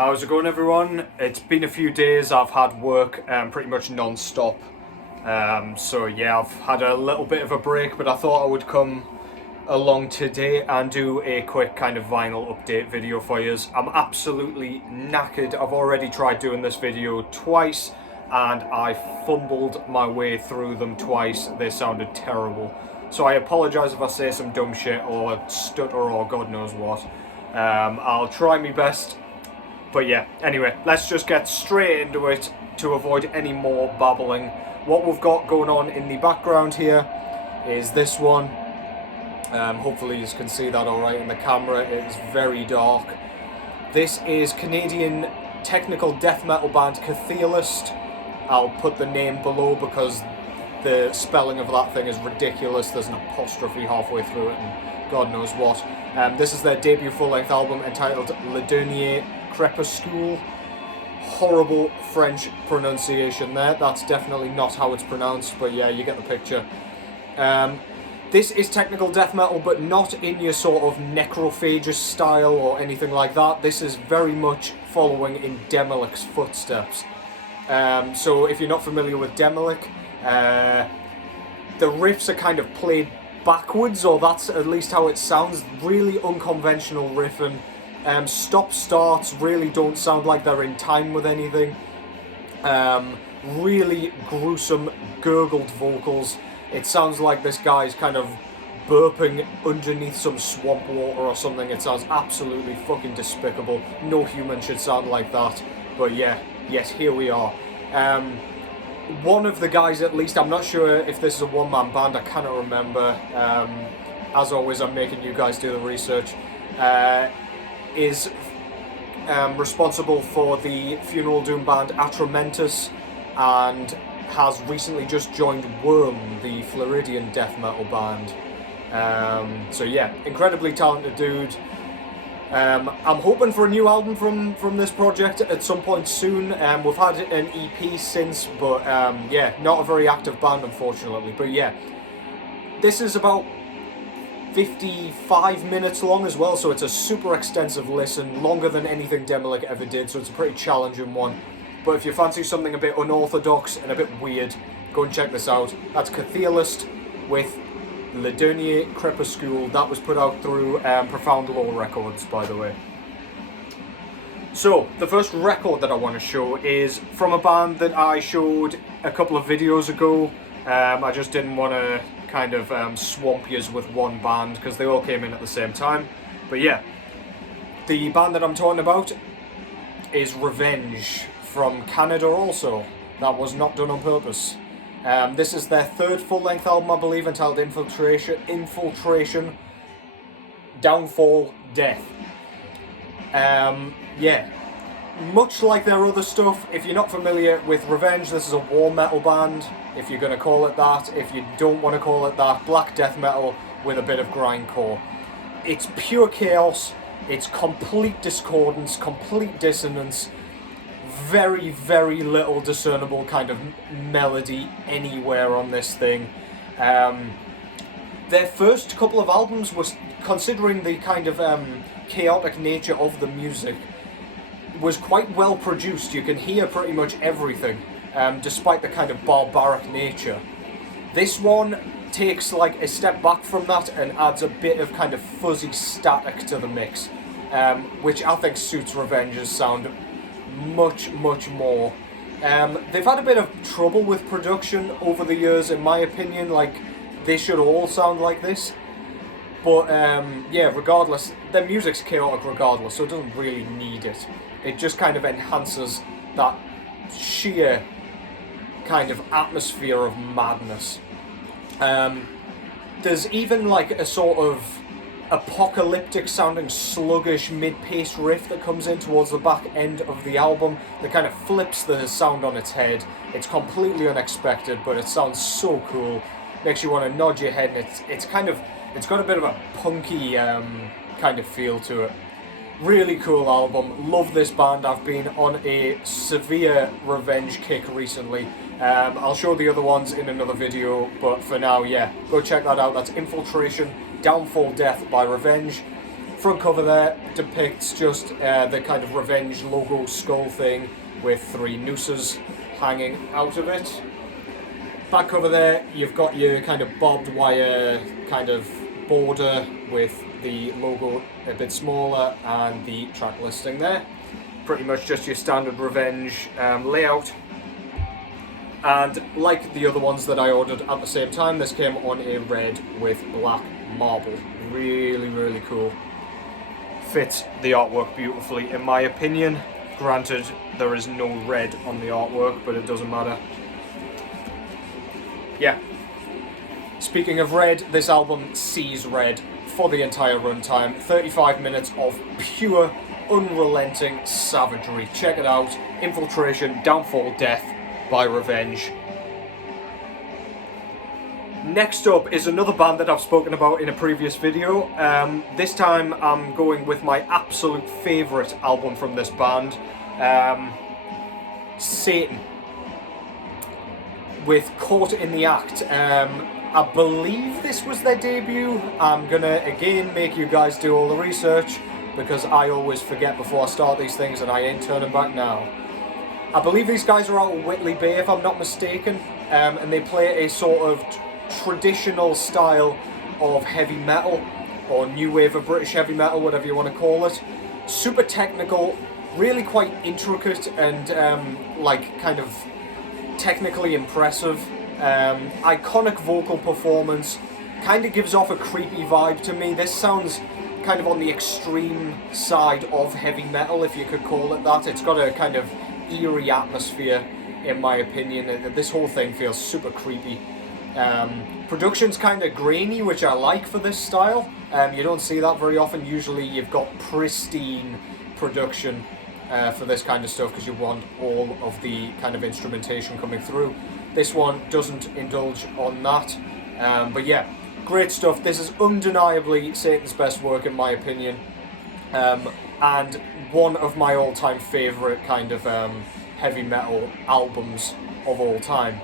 How's it going, everyone? It's been a few days. I've had work pretty much non-stop. So yeah, I've had a little bit of a break, but I thought I would come along today and do a quick kind of vinyl update video for you. I'm absolutely knackered. I've already tried doing this video twice and I fumbled my way through them twice. They sounded terrible. So I apologise if I say some dumb shit or stutter or God knows what. I'll try my best. But yeah, anyway, let's just get straight into it to avoid any more babbling. What we've got going on in the background here is this one. Hopefully you can see that alright in the camera. It is very dark. This is Canadian technical death metal band Chthe'ilist. I'll put the name below because the spelling of that thing is ridiculous. There's an apostrophe halfway through it and God knows what. This is their debut full-length album entitled Dernier, Crépuscule. Horrible French pronunciation there. That's definitely not how it's pronounced, but yeah, you get the picture. This is technical death metal, but not in your sort of necrophagous style or anything like that. This is very much following in Demilic's footsteps. So if you're not familiar with Demilich, the riffs are kind of played backwards, or that's at least how it sounds. Really unconventional riffing. Stop-starts really don't sound like they're in time with anything. Really gruesome, gurgled vocals. It sounds like this guy's kind of burping underneath some swamp water or something. It sounds absolutely fucking despicable. No human should sound like that. But yeah, yes, here we are. One of the guys, at least, I'm not sure if this is a one-man band, I cannot remember. As always, I'm making you guys do the research. Is responsible for the funeral doom band Atramentus and has recently just joined Worm, the Floridian death metal band. So yeah, incredibly talented dude. I'm hoping for a new album from this project at some point soon. We've had an EP since, but yeah, not a very active band, unfortunately. But yeah, this is about 55 minutes long as well, so it's a super extensive listen, longer than anything Demilich ever did, so it's a pretty challenging one. But if you fancy something a bit unorthodox and a bit weird, go and check this out. That's Chthe'ilist with Le Dernier Crépuscule. That was put out through Profound Law Records, by the way. So, the first record that I want to show is from a band that I showed a couple of videos ago. I just didn't want to kind of swamp yous with one band because they all came in at the same time. But yeah, the band that I'm talking about is Revenge, from Canada also. That was not done on purpose. This is their third full-length album, I believe, entitled Infiltration.Downfall.Death. Yeah, much like their other stuff, if you're not familiar with Revenge, this is a war metal band, if you're going to call it that. If you don't want to call it that, black death metal with a bit of grindcore. It's pure chaos, it's complete discordance, complete dissonance, very, very little discernible kind of melody anywhere on this thing. Their first couple of albums was, considering the kind of chaotic nature of the music, was quite well produced. You can hear pretty much everything, despite the kind of barbaric nature. This one takes like a step back from that and adds a bit of kind of fuzzy static to the mix, which I think suits Revenge's sound much, much more. They've had a bit of trouble with production over the years, in my opinion. Like, they should all sound like this. But yeah, regardless, their music's chaotic regardless, so it doesn't really need it. It just kind of enhances that sheer kind of atmosphere of madness. There's even like a sort of apocalyptic sounding sluggish mid-paced riff that comes in towards the back end of the album that kind of flips the sound on its head. It's completely unexpected, but it sounds so cool. Makes you want to nod your head, and it's got a bit of a punky kind of feel to it. Really cool album. Love this band. I've been on a severe Revenge kick recently. I'll show the other ones in another video, but for now, yeah, go check that out. That's Infiltration.Downfall.Death by Revenge. Front cover there depicts just the kind of Revenge logo skull thing with 3 nooses hanging out of it. Back cover there, you've got your kind of barbed wire kind of border with the logo a bit smaller and the track listing there. Pretty much just your standard Revenge layout. And like the other ones that I ordered at the same time, this came on a red with black marble. Really, really cool. Fits the artwork beautifully in my opinion. Granted, there is no red on the artwork, but it doesn't matter. Yeah. Speaking of red, this album sees red for the entire runtime. 35 minutes of pure, unrelenting savagery. Check it out. Infiltration.Downfall.Death by Revenge. Next up is another band that I've spoken about in a previous video. This time I'm going with my absolute favourite album from this band. Satan. With Caught in the Act. I believe this was their debut. I'm gonna again make you guys do all the research because I always forget before I start these things and I ain't turning back now. I believe these guys are out of Whitley Bay if I'm not mistaken, and they play a sort of traditional style of heavy metal or new wave of British heavy metal, whatever you want to call it. Super technical, really quite intricate and like kind of technically impressive. Iconic vocal performance, kind of gives off a creepy vibe to me. This sounds kind of on the extreme side of heavy metal, if you could call it that. It's got a kind of eerie atmosphere, in my opinion. This whole thing feels super creepy. Production's kind of grainy, which I like for this style. You don't see that very often. Usually you've got pristine production for this kind of stuff because you want all of the kind of instrumentation coming through. This one doesn't indulge on that. But yeah, great stuff. This is undeniably Satan's best work in my opinion. And one of my all-time favourite kind of heavy metal albums of all time.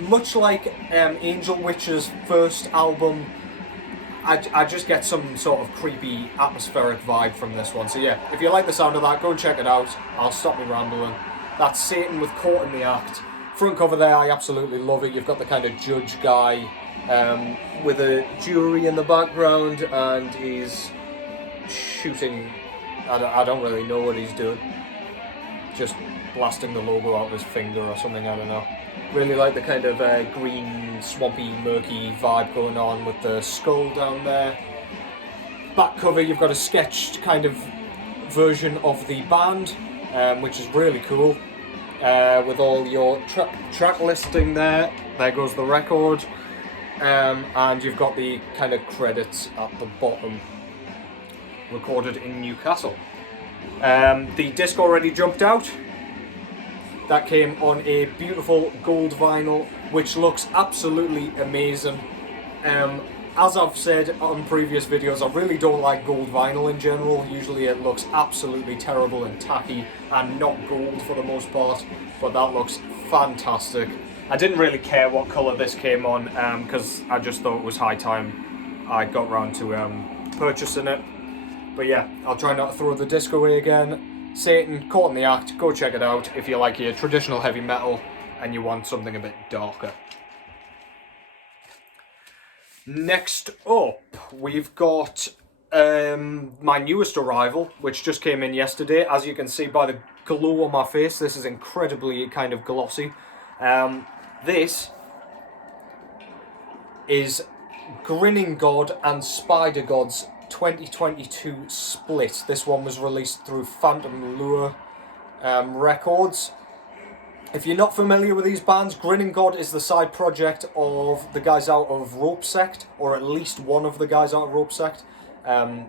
Much like Angel Witch's first album, I just get some sort of creepy atmospheric vibe from this one. So yeah, if you like the sound of that, go and check it out. I'll stop me rambling. That's Satan with Caught in the Act. Front cover there, I absolutely love it. You've got the kind of judge guy with a jury in the background, and he's shooting. I don't really know what he's doing. Just blasting the logo out of his finger or something, I don't know. Really like the kind of green, swampy, murky vibe going on with the skull down there. Back cover, you've got a sketched kind of version of the band, which is really cool. With all your track listing there. There goes the record. And you've got the kind of credits at the bottom. Recorded in Newcastle. The disc already jumped out. That came on a beautiful gold vinyl, which looks absolutely amazing. As I've said on previous videos, I really don't like gold vinyl in general. Usually it looks absolutely terrible and tacky and not gold for the most part, but that looks fantastic. I didn't really care what colour this came on because I just thought it was high time I got round to purchasing it. But yeah, I'll try not to throw the disc away again. Satan, Caught in the Act, go check it out if you like your traditional heavy metal and you want something a bit darker. Next up, we've got my newest arrival, which just came in yesterday. As you can see by the glow on my face, this is incredibly kind of glossy. This is Grinning God and Spider God's 2022 split. This one was released through Phantom Lure Records. If you're not familiar with these bands, Grinning God is the side project of the guys out of Rope Sect, or at least one of the guys out of Rope Sect. And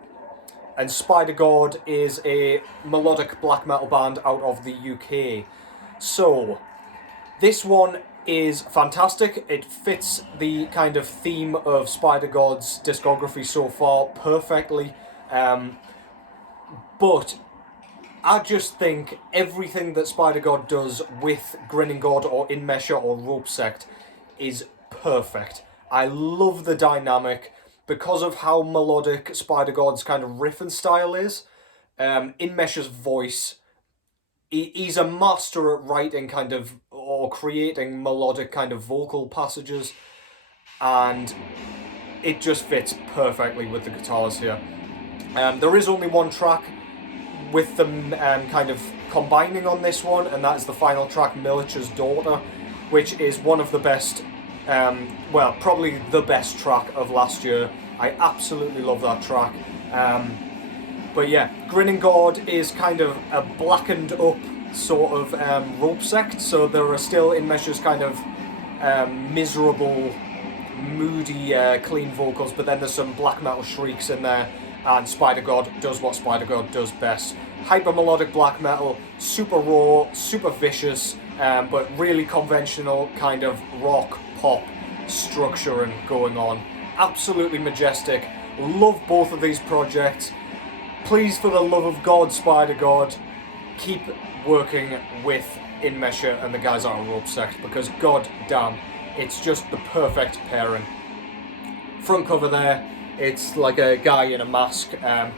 Spider God is a melodic black metal band out of the UK. So, this one is fantastic. It fits the kind of theme of Spider God's discography so far perfectly. But I just think everything that Spider God does with Grinning God or In Measure or Rope Sect is perfect. I love the dynamic. because of how melodic Spider-God's kind of riff and style is, Inmesh's voice, he's a master at writing kind of, or creating melodic kind of vocal passages, and it just fits perfectly with the guitars here. There is only one track with them kind of combining on this one, and that is the final track, Militch's Daughter, which is one of the best, well, probably the best track of last year. I absolutely love that track. But yeah, Grinning God is kind of a blackened up sort of rope sect, so there are still Inmesh's kind of miserable, moody, clean vocals, but then there's some black metal shrieks in there, and Spider-God does what Spider-God does best. Hyper melodic black metal, super raw, super vicious, but really conventional kind of rock, pop structure and going on. Absolutely majestic. Love both of these projects. Please, for the love of God, Spider-God, keep working with Inmesha and the guys at Rope Sect, because god damn, it's just the perfect pairing. Front cover there, it's like a guy in a mask,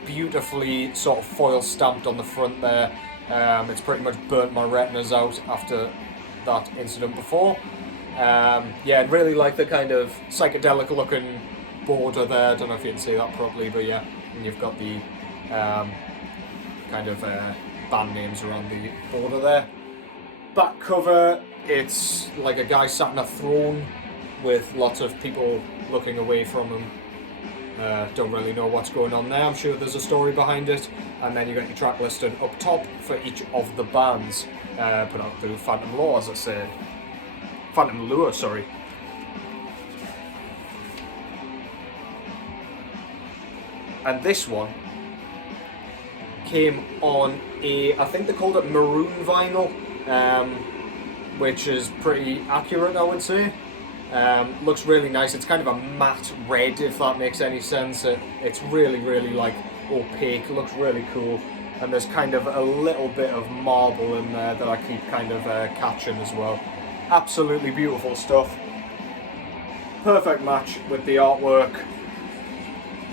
beautifully sort of foil stamped on the front there. It's pretty much burnt my retinas out after that incident before. Yeah, and really like the kind of psychedelic looking border there. I don't know if you can see that properly, but yeah, and you've got the kind of band names around the border there. Back cover, it's like a guy sat on a throne with lots of people looking away from him. Don't really know what's going on there. I'm sure there's a story behind it. And then you got your track listing up top for each of the bands. Put out through Phantom Lure, as I say. Phantom Lure, sorry. And this one came on a, I think they called it maroon vinyl, which is pretty accurate, I would say. Looks really nice. It's kind of a matte red, if that makes any sense. It's really, really like opaque. Looks really cool. And there's kind of a little bit of marble in there that I keep kind of catching as well. Absolutely beautiful stuff. Perfect match with the artwork.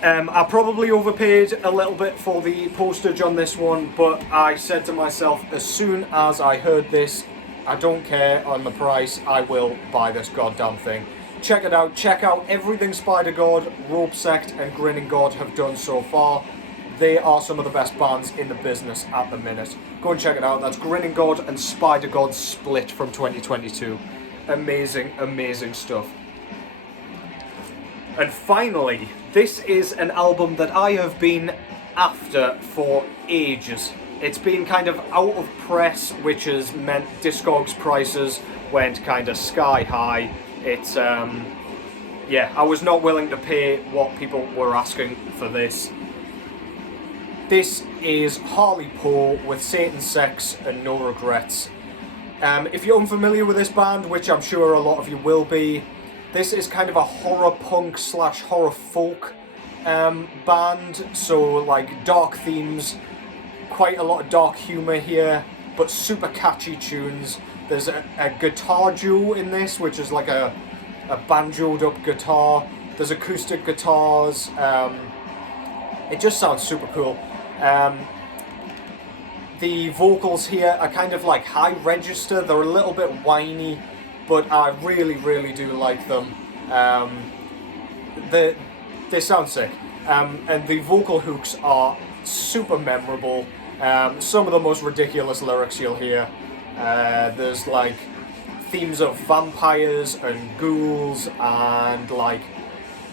I probably overpaid a little bit for the postage on this one, but I said to myself, as soon as I heard this, I don't care on the price, I will buy this goddamn thing. Check it out, check out everything Spider-God, Rope Sect and Grinning God have done so far. They are some of the best bands in the business at the minute. Go and check it out. That's Grinning God and Spider-God Split from 2022. Amazing, amazing stuff. And finally, this is an album that I have been after for ages. It's been kind of out of press, which has meant Discogs prices went kind of sky high. It's, yeah, I was not willing to pay what people were asking for this. This is Harley with Satan, Sex and No Regrets. If you're unfamiliar with this band, which I'm sure a lot of you will be, this is kind of a horror punk / horror folk band, so like dark themes, quite a lot of dark humour here, but super catchy tunes. There's a guitar duo in this, which is like a banjoed up guitar. There's acoustic guitars. It just sounds super cool. The vocals here are kind of like high register. They're a little bit whiny, but I really, really do like them. They sound sick. And the vocal hooks are super memorable. Some of the most ridiculous lyrics you'll hear. There's like themes of vampires and ghouls and like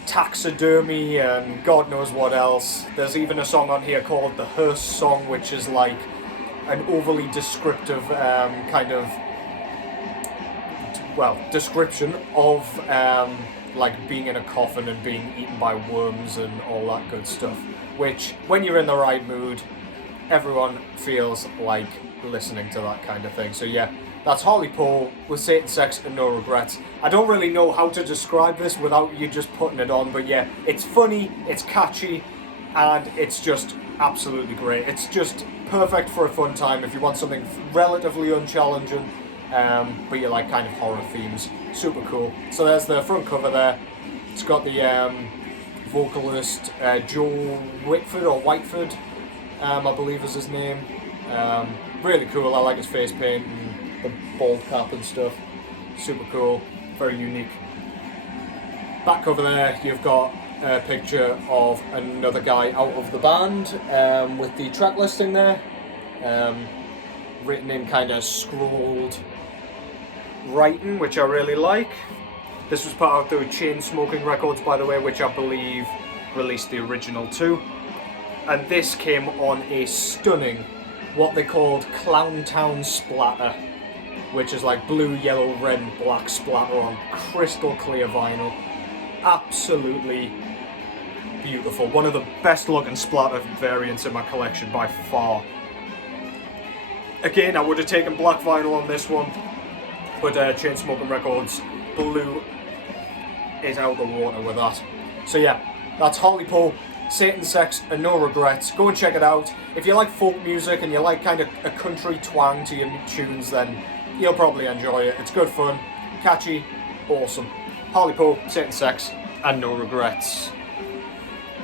taxidermy and God knows what else. There's even a song on here called the Hearse Song, which is like an overly descriptive kind of, well, description of like being in a coffin and being eaten by worms and all that good stuff, which when you're in the right mood, everyone feels like listening to that kind of thing. So yeah, that's Harley with Satan, Sex and No Regrets. I don't really know how to describe this without you just putting it on, but yeah, it's funny, it's catchy, and it's just absolutely great. It's just perfect for a fun time if you want something relatively unchallenging, but you like kind of horror themes. Super cool. So there's the front cover there. It's got the vocalist Joe Whitford or Whiteford, I believe is his name. Really cool. I like his face paint and the bald cap and stuff. Super cool, very unique. Back over there, you've got a picture of another guy out of the band with the track listing there, written in kind of scrolled writing, which I really like. This was part of the Chain Smoking Records, by the way, which I believe released the original too. And this came on a stunning, what they called Clowntown Splatter, which is like blue, yellow, red, and black splatter on crystal clear vinyl. Absolutely beautiful. One of the best looking splatter variants in my collection by far. Again, I would have taken black vinyl on this one, but Chain Smoking Records blew it out of the water with that. So yeah, that's Harley Poe, Satan, Sex, and No Regrets. Go and check it out. If you like folk music and you like kind of a country twang to your tunes, then you'll probably enjoy it. It's good fun, catchy, awesome. Harley Poe, Satan, Sex, and No Regrets.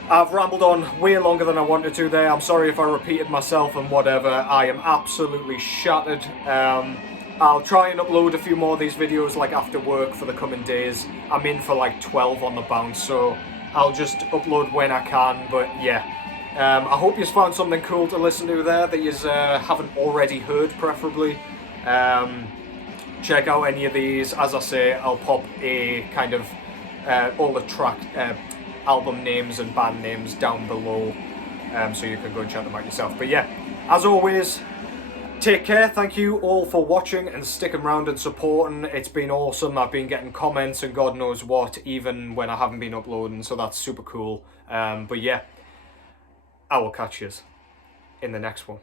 I've rambled on way longer than I wanted to there. I'm sorry if I repeated myself and whatever. I am absolutely shattered. I'll try and upload a few more of these videos like after work for the coming days. I'm in for like 12 on the bounce, so I'll just upload when I can. But yeah, I hope you've found something cool to listen to there that you haven't already heard, preferably. Check out any of these. As I say, I'll pop a kind of all the track album names and band names down below, so you can go and check them out yourself. But yeah, as always, take care. Thank you all for watching and sticking around and supporting. It's been awesome. I've been getting comments and God knows what, even when I haven't been uploading, so that's super cool. But yeah, I will catch you in the next one.